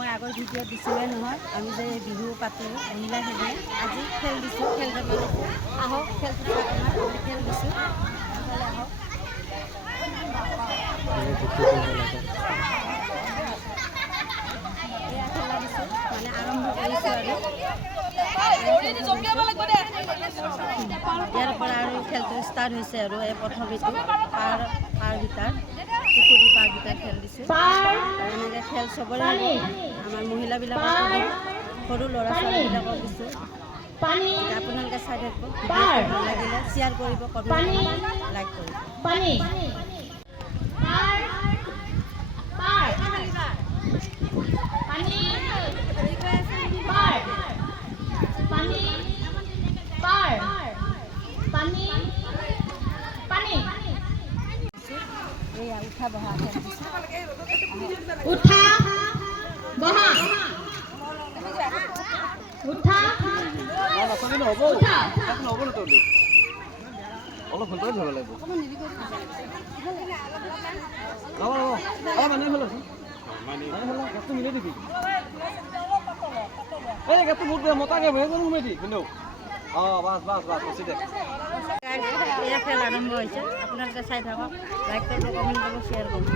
মই আগৰ ভিডিঅ'ত দিছোঁৱে নহয় আমি যে বিহু পাতোঁ মহিলাখিনিয়ে আজি খেল দিছোঁ খেল ধেমালি আহক খেলটো চাওক আমাৰ খেল দিছোঁ আহক এয়া খেলা দিছোঁ মানে আৰম্ভ কৰিছোঁ আৰু ইয়াৰ পৰা আৰু খেলটো ষ্টাৰ্ট হৈছে আৰু এই প্ৰথম এইটো পাৰ ভিতৰ পুখুৰী পাৰ ভিতৰ খেল দিছোঁ এনেকৈ খেল চবৰে হ'ব আমাৰ মহিলাবিলাকক সৰু ল'ৰা ছোৱালীবিলাকক দিছোঁ আপোনালোকে চাই থাকিব ভাল লাগিলে শ্বেয়াৰ কৰিব কমেণ্ট লাইক কৰিব এয়া উঠা বহা খেল দিছোঁ উঠা বহা উঠা অলপ ভালকৈ ধৰিব লাগিব মিলাই দিবি এই গেপটো বহুত বেয়া মতা গেপ সেইজন সোমাই দি কিন্তু বাছ বাছ বাছ বেছি দে এয়া খেল আৰম্ভ হৈছে আপোনালোকে চাই থাকক লাইক কৰিব কমেণ্ট কৰিব শ্বেয়াৰ কৰিব